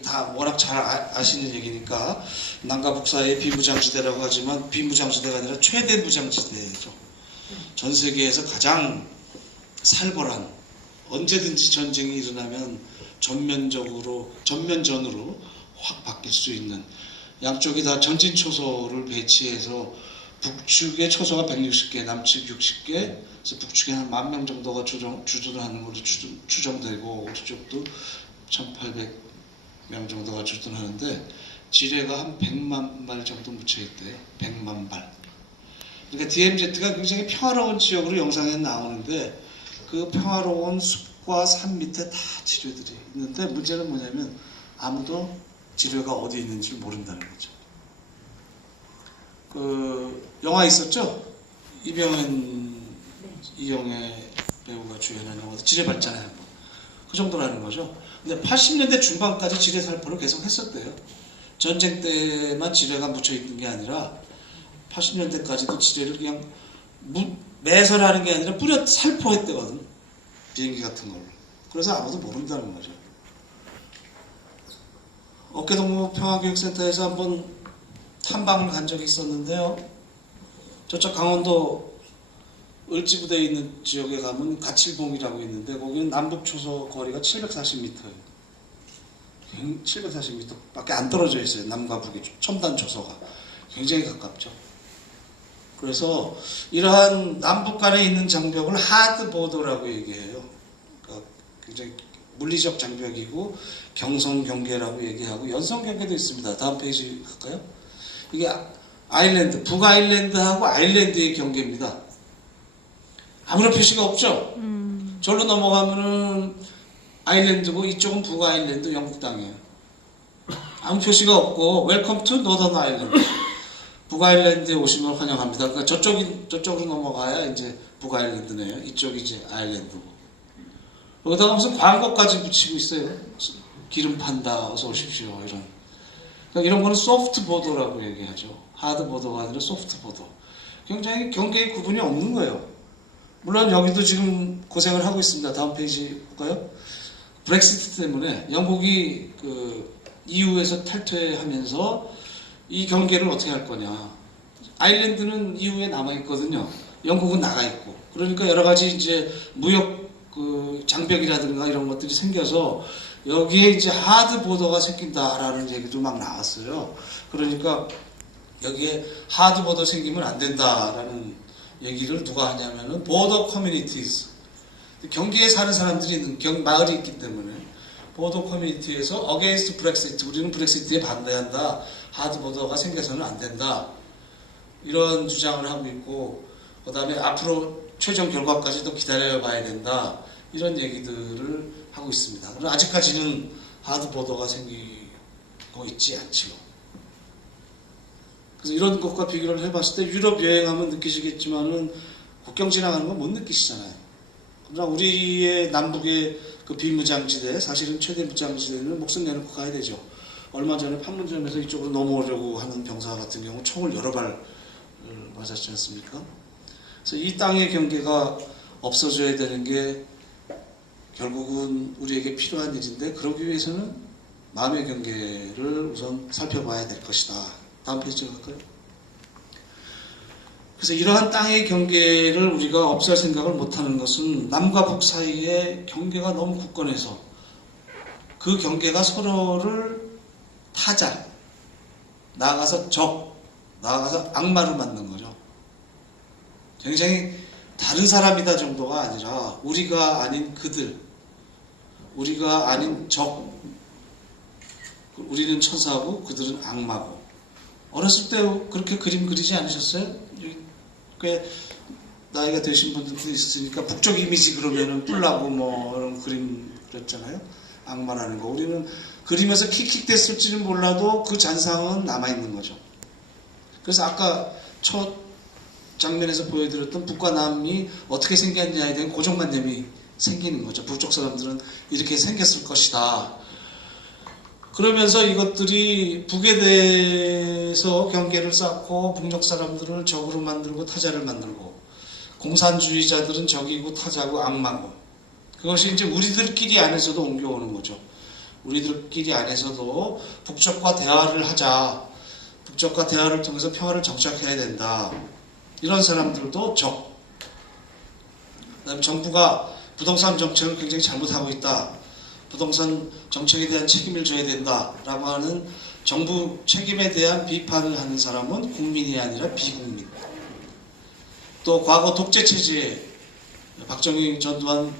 다 워낙 잘 아시는 얘기니까 남과 북 사이의 비무장지대라고 하지만 비무장지대가 아니라 최대 무장지대죠. 전 세계에서 가장 살벌한, 언제든지 전쟁이 일어나면 전면전으로 확 바뀔 수 있는, 양쪽이 다 전진 초소를 배치해서 북측의 초소가 160개, 남측 60개, 그래서 북측에 한 10,000명 정도가 주둔하는 걸로 추정되고 우리 쪽도 1,800명 정도가 주둔하는데 지뢰가 한 100만 발 정도 묻혀있대요. 100만 발. 그러니까 DMZ가 굉장히 평화로운 지역으로 영상에 나오는데 그 평화로운 숲과 산 밑에 다 지뢰들이 있는데 문제는 뭐냐면 아무도 지뢰가 어디 있는지 모른다는 거죠. 그 영화 있었죠? 이영애 배우가 주연한 영화도 지뢰 밟잖아요. 그 정도라는 거죠. 근데 80년대 중반까지 지뢰 살포를 계속 했었대요. 전쟁 때만 지뢰가 묻혀 있는 게 아니라 80년대까지도 지뢰를 그냥 매설하는 게 아니라 뿌려 살포했대거든. 비행기 같은 걸로. 그래서 아무도 모른다는 거죠. 어깨동무 평화교육센터에서 한번 탐방을 간 적이 있었는데요. 저쪽 강원도 을지부대에 있는 지역에 가면 가칠봉이라고 있는데 거기는 남북 초소 거리가 740m예요. 740m밖에 안 떨어져 있어요. 남과 북의 첨단 초소가. 굉장히 가깝죠. 그래서 이러한 남북 간에 있는 장벽을 하드 보더라고 얘기해요. 그러니까 굉장히 물리적 장벽이고 경성 경계라고 얘기하고 연성 경계도 있습니다. 다음 페이지 갈까요? 이게 아일랜드, 북아일랜드하고 아일랜드의 경계입니다. 아무런 표시가 없죠? 절로 넘어가면은 아일랜드고 이쪽은 북아일랜드 영국 땅이에요. 아무 표시가 없고 웰컴 투 노던 아일랜드. 북아일랜드에 오시면 환영합니다. 그러니까 저쪽으로 넘어가야 이제 북아일랜드네요. 이쪽이 이제 아일랜드고. 여기다가 무슨 광고까지 붙이고 있어요. 기름 판다, 어서 오십시오. 그러니까 이런 거는 소프트 보더라고 얘기하죠. 하드 보더가 아니라 소프트 보더. 굉장히 경계의 구분이 없는 거예요. 물론 여기도 지금 고생을 하고 있습니다. 다음 페이지 볼까요? 브렉시트 때문에 영국이 그 EU에서 탈퇴하면서 이 경계를 어떻게 할 거냐. 아일랜드는 EU에 남아있거든요. 영국은 나가있고. 그러니까 여러 가지 이제 무역 그 장벽이라든가 이런 것들이 생겨서 여기에 이제 하드 보더가 생긴다라는 얘기도 막 나왔어요. 그러니까 여기에 하드 보더 생기면 안 된다라는 얘기를 누가 하냐면은 보더 커뮤니티즈. 경기에 사는 사람들이 있는 마을이 있기 때문에 보더 커뮤니티에서 against Brexit, 우리는 브렉시트에 반대한다. 하드 보더가 생겨서는 안 된다. 이런 주장을 하고 있고 그 다음에 앞으로 최종 결과까지도 기다려봐야 된다. 이런 얘기들을 하고 있습니다. 그러나 아직까지는 하드 보더가 생기고 있지 않죠. 그래서 이런 것과 비교를 해봤을 때 유럽 여행하면 느끼시겠지만은 국경 지나가는 건 못 느끼시잖아요. 그러나 우리의 남북의 그 비무장지대, 사실은 최대 무장지대는 목숨 내놓고 가야 되죠. 얼마 전에 판문점에서 이쪽으로 넘어오려고 하는 병사 같은 경우 총을 여러 발 맞았지 않습니까? 그래서 이 땅의 경계가 없어져야 되는 게 결국은 우리에게 필요한 일인데 그러기 위해서는 마음의 경계를 우선 살펴봐야 될 것이다. 다음 페이지 갈까요? 그래서 이러한 땅의 경계를 우리가 없앨 생각을 못하는 것은 남과 북 사이의 경계가 너무 굳건해서 그 경계가 서로를 타자, 나아가서 적, 나아가서 악마로 만든 거죠. 굉장히 다른 사람이다 정도가 아니라 우리가 아닌 그들, 우리가 아닌 적, 우리는 천사고 그들은 악마고. 어렸을 때 그렇게 그림 그리지 않으셨어요? 꽤 나이가 드신 분들도 있으니까 북쪽 이미지 그러면은 뿔나고 뭐 이런 그림 그렸잖아요. 악마라는 거. 우리는 그림에서 킥킥댔을지는 몰라도 그 잔상은 남아있는 거죠. 그래서 아까 첫 장면에서 보여드렸던 북과 남이 어떻게 생겼냐에 대한 고정관념이 생기는 거죠. 북쪽 사람들은 이렇게 생겼을 것이다. 그러면서 이것들이 북에 대해서 경계를 쌓고 북녘 사람들을 적으로 만들고 타자를 만들고 공산주의자들은 적이고 타자고 악마고 그것이 이제 우리들끼리 안에서도 옮겨오는 거죠. 우리들끼리 안에서도 북적과 대화를 하자. 북적과 대화를 통해서 평화를 정착해야 된다. 이런 사람들도 적. 그다음에 정부가 부동산 정책을 굉장히 잘못하고 있다. 부동산 정책에 대한 책임을 져야 된다라고 하는 정부 책임에 대한 비판을 하는 사람은 국민이 아니라 비국민. 또 과거 독재체제에 박정희 전두환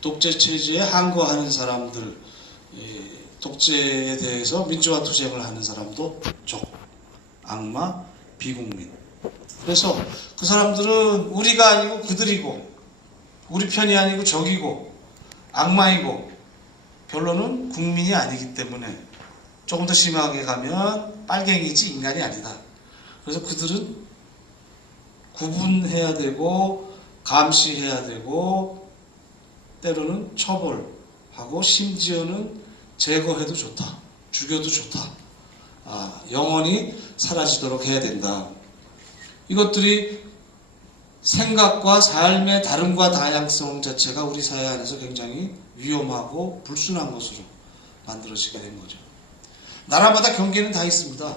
독재체제에 항거하는 사람들, 독재에 대해서 민주화 투쟁을 하는 사람도 적, 악마, 비국민. 그래서 그 사람들은 우리가 아니고 그들이고, 우리 편이 아니고 적이고, 악마이고, 결론은 국민이 아니기 때문에 조금 더 심하게 가면 빨갱이지 인간이 아니다. 그래서 그들은 구분해야 되고 감시해야 되고 때로는 처벌하고 심지어는 제거해도 좋다. 죽여도 좋다. 영원히 사라지도록 해야 된다. 이것들이 생각과 삶의 다름과 다양성 자체가 우리 사회 안에서 굉장히 위험하고 불순한 것으로 만들어지게 된 거죠. 나라마다 경계는 다 있습니다.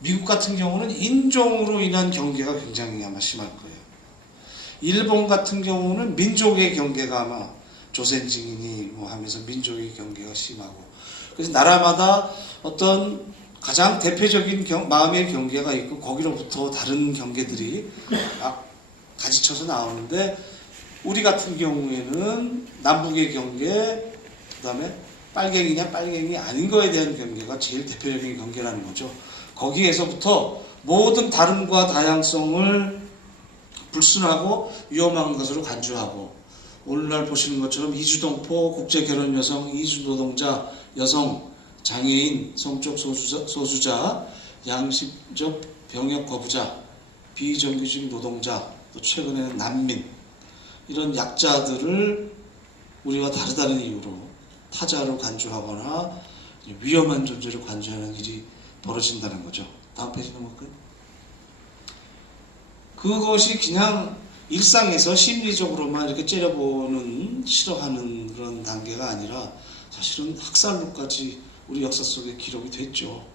미국 같은 경우는 인종으로 인한 경계가 굉장히 아마 심할 거예요. 일본 같은 경우는 민족의 경계가 아마 조센징이니 뭐 하면서 민족의 경계가 심하고, 그래서 나라마다 어떤 가장 대표적인 마음의 경계가 있고 거기로부터 다른 경계들이 가지쳐서 나오는데, 우리 같은 경우에는 남북의 경계, 그 다음에 빨갱이냐 빨갱이 아닌 거에 대한 경계가 제일 대표적인 경계라는 거죠. 거기에서부터 모든 다름과 다양성을 불순하고 위험한 것으로 간주하고, 오늘날 보시는 것처럼 이주동포, 국제결혼여성, 이주노동자, 여성, 장애인, 성적 소수자, 양심적 병역 거부자, 비정규직 노동자, 또 최근에는 난민, 이런 약자들을 우리와 다르다는 이유로 타자로 간주하거나 위험한 존재로 간주하는 일이 벌어진다는 거죠. 다음 페이지 넘어갈까요? 그것이 그냥 일상에서 심리적으로만 이렇게 째려보는, 싫어하는 그런 단계가 아니라 사실은 학살로까지 우리 역사 속에 기록이 됐죠.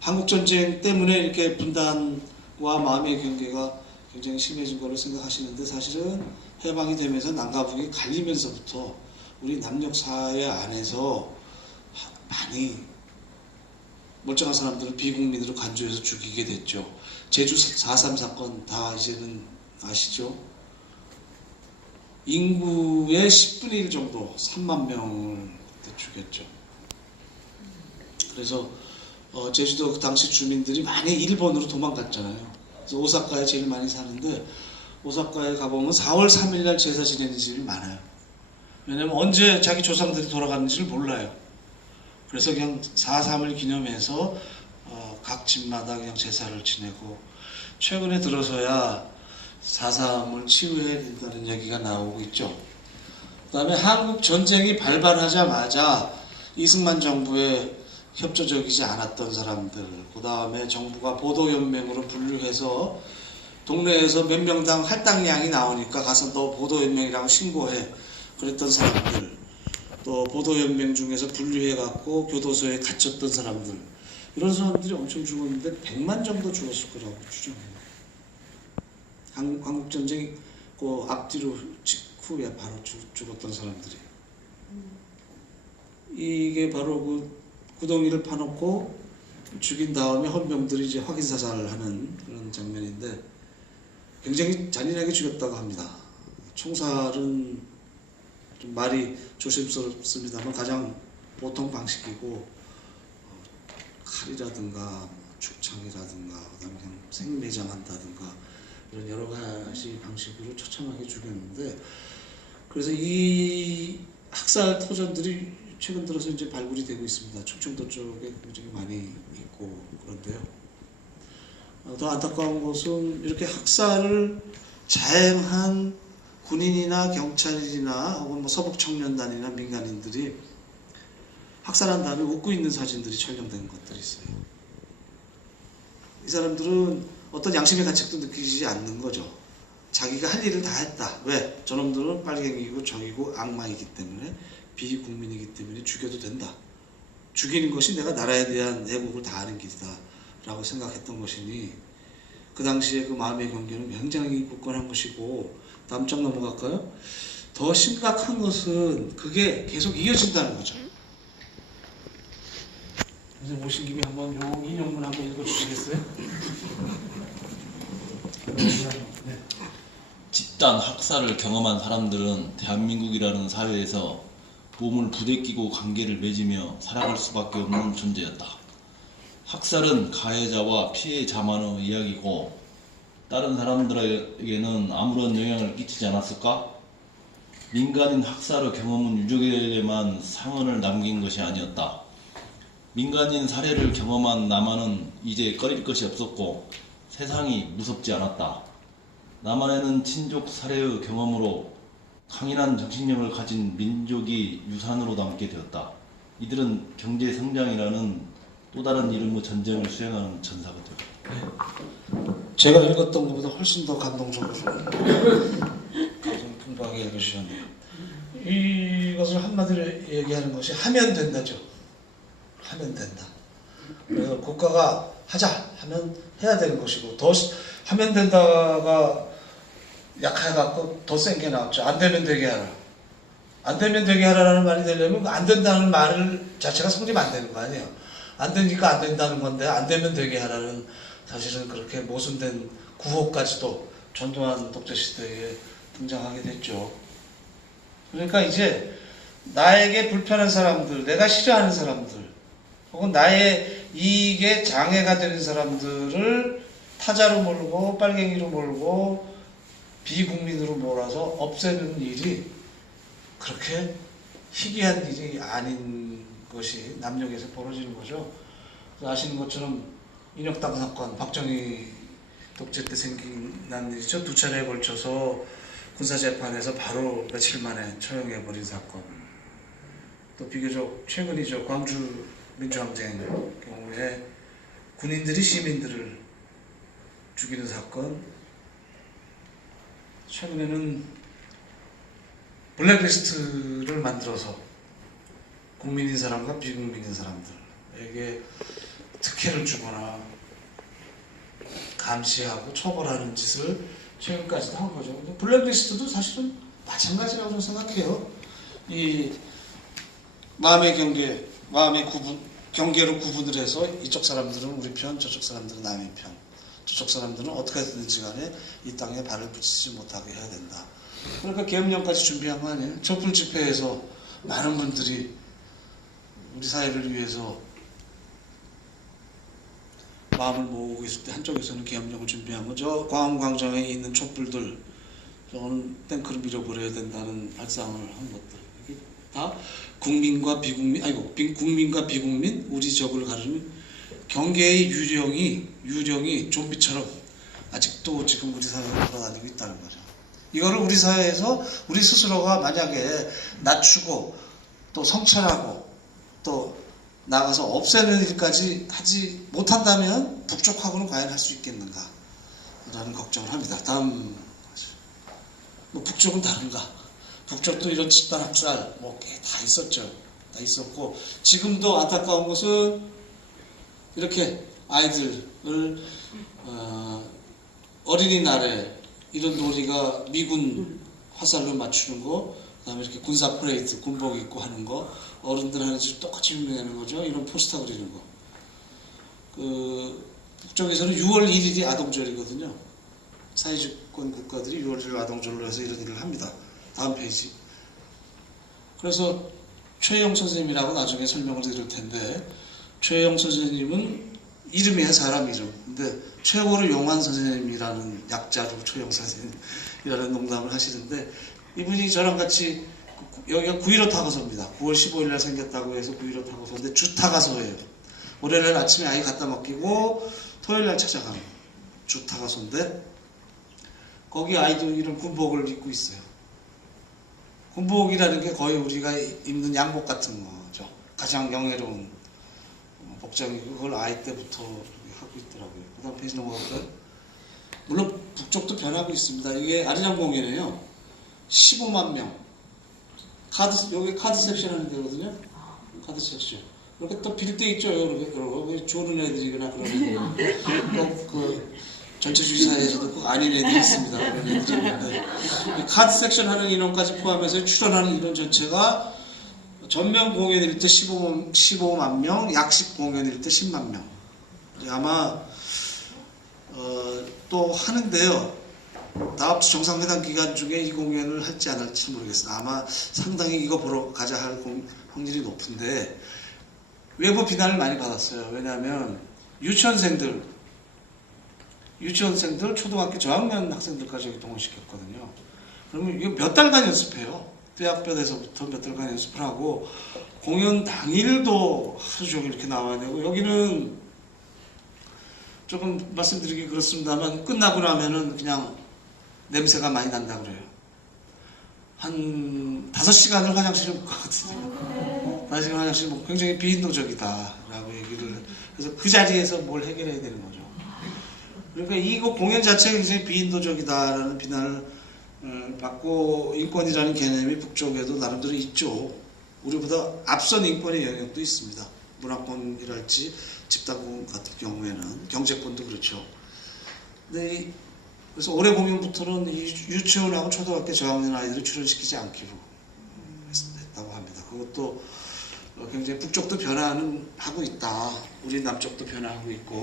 한국전쟁 때문에 이렇게 분단과 마음의 경계가 굉장히 심해진 걸로 생각하시는데, 사실은 해방이 되면서 남과 북이 갈리면서부터 우리 남녘사회 안에서 많이 멀쩡한 사람들을 비국민으로 간주해서 죽이게 됐죠. 제주 4.3 사건 다 이제는 아시죠? 인구의 10분의 1 정도, 3만 명을 그때 죽였죠. 그래서 제주도 그 당시 주민들이 많이 일본으로 도망갔잖아요. 그래서 오사카에 제일 많이 사는데, 오사카에 가보면 4월 3일 날 제사 지내는 집이 많아요. 왜냐면 언제 자기 조상들이 돌아갔는지를 몰라요. 그래서 그냥 4.3을 기념해서 각 집마다 그냥 제사를 지내고, 최근에 들어서야 4.3을 치유해야 된다는 얘기가 나오고 있죠. 그 다음에 한국 전쟁이 발발하자마자 이승만 정부에 협조적이지 않았던 사람들, 그 다음에 정부가 보도연맹으로 분류해서 동네에서 몇 명당 할당량이 나오니까 가서 너 보도연맹이라고 신고해, 그랬던 사람들, 또 보도연맹 중에서 분류해갖고 교도소에 갇혔던 사람들, 이런 사람들이 엄청 죽었는데 100만 정도 죽었을 거라고 추정해요. 한국전쟁이 그 앞뒤로 직후에 바로 죽었던 사람들이. 이게 바로 그 구덩이를 파놓고 죽인 다음에 헌병들이 이제 확인사살을 하는 그런 장면인데, 굉장히 잔인하게 죽였다고 합니다. 총살은 좀 말이 조심스럽습니다만 가장 보통 방식이고, 칼이라든가 축창이라든가 그다음에 그냥 생매장한다든가 이런 여러 가지 방식으로 처참하게 죽였는데, 그래서 이 학살 터전들이 최근 들어서 이제 발굴이 되고 있습니다. 충청도 쪽에 굉장히 많이 있고 그런데요. 더 안타까운 것은 이렇게 학살을 자행한 군인이나 경찰이나 혹은 뭐 서북청년단이나 민간인들이 학살한 다음에 웃고 있는 사진들이 촬영된 것들이 있어요. 이 사람들은 어떤 양심의 가책도 느끼지 않는 거죠. 자기가 할 일을 다 했다. 왜? 저놈들은 빨갱이고 적이고 악마이기 때문에, 비국민이기 때문에 죽여도 된다. 죽이는 것이 내가 나라에 대한 애국을 다하는 길이다 라고 생각했던 것이니 그 당시에 그 마음의 경계는 굉장히 굳건한 것이고, 다음 장 넘어갈까요? 더 심각한 것은 그게 계속 이어진다는 거죠. 이제 모신 김에 한번 요 인용문 한번 읽어주시겠어요? 네. 집단 학살을 경험한 사람들은 대한민국이라는 사회에서 몸을 부대끼고 관계를 맺으며 살아갈 수밖에 없는 존재였다. 학살은 가해자와 피해자만의 이야기고 다른 사람들에게는 아무런 영향을 끼치지 않았을까? 민간인 학살의 경험은 유족에게만 상흔을 남긴 것이 아니었다. 민간인 살해를 경험한 남한은 이제 꺼릴 것이 없었고 세상이 무섭지 않았다. 남한에는 친족 살해의 경험으로 강인한 정신력을 가진 민족이 유산으로 남게 되었다. 이들은 경제 성장이라는 또 다른 이름의 전쟁을 수행하는 전사거든. 제가 읽었던 것보다 훨씬 더 감동적으로 감동 풍부하게 읽으셨네요. 이것을 한마디로 얘기하는 것이 하면 된다죠. 하면 된다. 그래서 국가가 하자 하면 해야 되는 것이고, 더 하면 된다가 약해갖고 더 센 게 나왔죠. 안 되면 되게 하라. 안 되면 되게 하라라는 말이 되려면 안 된다는 말 자체가 성립 안 되는 거 아니에요. 안 되니까 안 된다는 건데, 안 되면 되게 하라는 사실은 그렇게 모순된 구호까지도 전두환 독재 시대에 등장하게 됐죠. 그러니까 이제 나에게 불편한 사람들, 내가 싫어하는 사람들, 혹은 나의 이익에 장애가 되는 사람들을 타자로 몰고 빨갱이로 몰고 비국민으로 몰아서 없애는 일이 그렇게 희귀한 일이 아닌 것이 남녘에서 벌어지는 거죠. 아시는 것처럼 인혁당 사건, 박정희 독재 때 생긴 일이죠. 두 차례에 걸쳐서 군사재판에서 바로 며칠 만에 처형해버린 사건. 또 비교적 최근이죠. 광주 민주항쟁 경우에 군인들이 시민들을 죽이는 사건. 최근에는 블랙리스트를 만들어서 국민인 사람과 비국민인 사람들에게 특혜를 주거나 감시하고 처벌하는 짓을 최근까지도 한 거죠. 근데 블랙리스트도 사실은 마찬가지라고 저는 생각해요. 이 마음의 경계, 마음의 경계로 구분을 해서 이쪽 사람들은 우리 편, 저쪽 사람들은 남의 편, 저쪽 사람들은 어떻게 되든지 간에 이 땅에 발을 붙이지 못하게 해야 된다. 그러니까 계엄령까지 준비한 거 아니에요? 촛불 집회에서 많은 분들이 우리 사회를 위해서 마음을 모으고 있을 때 한쪽에서는 계엄령을 준비한 거죠. 광화문광장에 있는 촛불들, 저는 탱크를 밀어버려야 된다는 발상을 한 것들. 이게 다 국민과 비국민, 국민과 비국민, 우리 적을 가르는 경계의 유령이 좀비처럼 아직도 지금 우리 사회에 돌아다니고 있다는 거죠. 이거를 우리 사회에서 우리 스스로가 만약에 낮추고 또 성찰하고 또 나가서 없애는 일까지 하지 못한다면 북쪽하고는 과연 할 수 있겠는가 라는 걱정을 합니다. 다음, 뭐 북쪽은 다른가? 북쪽도 이런 집단 학살 뭐 다 있었죠. 다 있었고, 지금도 안타까운 것은 이렇게 아이들을 어린이날에 이런 놀이가 미군 화살로 맞추는 거, 그 다음에 이렇게 군사 퍼레이드, 군복 입고 하는 거, 어른들 하는 짓 똑같이 흉내내는 거죠. 이런 포스터 그리는 거. 북쪽에서는 6월 1일이 아동절이거든요. 사회주권 국가들이 6월 1일 아동절로 해서 이런 일을 합니다. 다음 페이지. 그래서 최영 선생님이라고 나중에 설명을 드릴 텐데, 최영 선생님은 이름이에요, 사람 이름. 근데 최고로 용한 선생님이라는 약자로 최영 선생님이라는 농담을 하시는데, 이분이 저랑 같이 여기가 9.15 타고서입니다. 9월 15일 날 생겼다고 해서 9.15 타고서인데 주 타가서예요. 월요일 아침에 아이 갖다 맡기고 토요일 날 찾아가는 주 타가서인데, 거기 아이도 이런 군복을 입고 있어요. 군복이라는 게 거의 우리가 입는 양복 같은 거죠. 가장 영예로운 복장이고, 그걸 아이 때부터 하고 있더라고요. 그 다음 페이지 넘어갈까요? 물론 북쪽도 변하고 있습니다. 이게 아리랑 공연이에요. 15만 명. 여기 카드 섹션 하는 데거든요. 카드 섹션. 그렇게 또 빌 때 있죠. 그러고 조는 애들이거나 그러면 꼭그 전체주의 사회에서도 꼭 아닌 애들이 있습니다. 그런 애들이 있는데 이 카드 섹션 하는 인원까지 포함해서 출연하는 인원 전체가 전면 공연일 때 15만 명, 약식 공연일 때 10만 명. 아마 또 하는데요. 다음 주 정상회담 기간 중에 이 공연을 할지 안 할지 모르겠어요. 아마 상당히 이거 보러 가자 할 확률이 높은데 외부 비난을 많이 받았어요. 왜냐하면 유치원생들 초등학교 저학년 학생들까지 여기 동원시켰거든요. 그러면 이거 몇 달간 연습해요. 대학별에서부터 몇 달간 연습을 하고 공연 당일도 하루 종일 이렇게 나와야 되고 여기는 조금 말씀드리기 그렇습니다만 끝나고 나면은 그냥 냄새가 많이 난다 그래요. 한 5시간을 화장실을 못 가거든요. 5시간 화장실 못 굉장히 비인도적이다라고 얘기를 그래서 그 자리에서 뭘 해결해야 되는 거죠. 그러니까 이거 공연 자체가 굉장히 비인도적이다라는 비난을 받고 인권이라는 개념이 북쪽에도 나름대로 있죠. 우리보다 앞선 인권의 영역도 있습니다. 문화권이랄지 집단권 같은 경우에는 경제권도 그렇죠. 근데 그래서 올해 공연부터는 이 유치원하고 초등학교 저학년 아이들을 출연시키지 않기로 했다고 합니다. 그것도 굉장히 북쪽도 변화는 하고 있다. 우리 남쪽도 변화하고 있고.